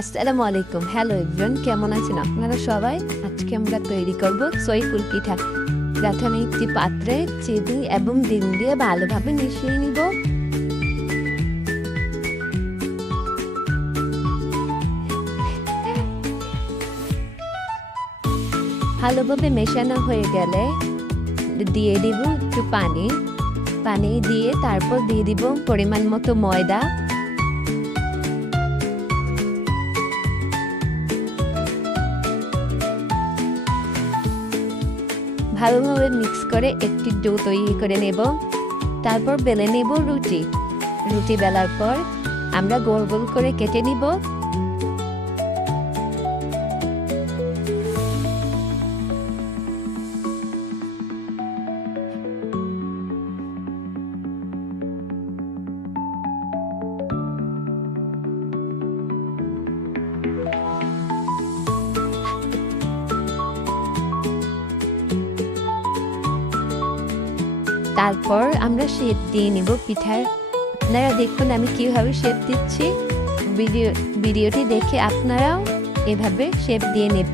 আসসালামু আলাইকুম। Hello everyone কেমন আছেন আপনারা সবাই? আজকে আমরা তৈরি করব সইফুল পিঠা। প্রথমে একটি পাত্রে চিনি এবং ডিম দিয়ে ভালোভাবে মিশিয়ে নিব। ভালোভাবে মেশানো হয়ে গেলে দিয়ে দিব একটু পানি। পানি দিয়ে তারপর দিয়ে দিব পরিমাণ মতো ময়দা। ভালোভাবে মিক্স করে একটি ডো তৈরি করে নেব। তারপর বেলে নেব রুটি। রুটি বেলার পর আমরা গোল গোল করে কেটে নিব। তারপর আমরা শেপ দিয়ে নিব পিঠার। আপনারা দেখুন আমি কীভাবে শেপ দিচ্ছি। ভিডিও, ভিডিওটি দেখে আপনারাও এভাবে শেপ দিয়ে নেব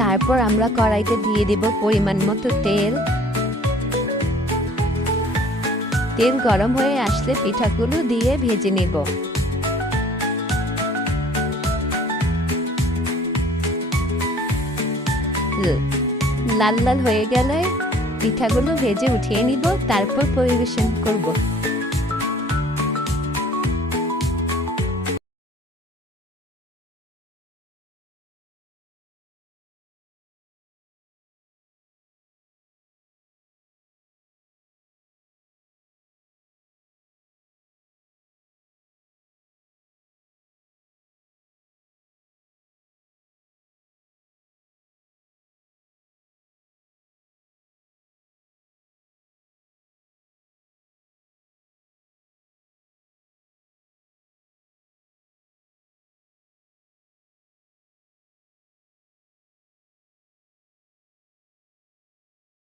তারপর আমরা কড়াইতে দিয়ে দেব পরিমাণ মতো তেল। তেল গরম হয়ে আসলে পিঠাগুলো দিয়ে ভেজে নেব। লাল লাল হয়ে গেলে পিঠাগুলো ভেজে উঠিয়ে নিব তারপর পরিবেশন করব।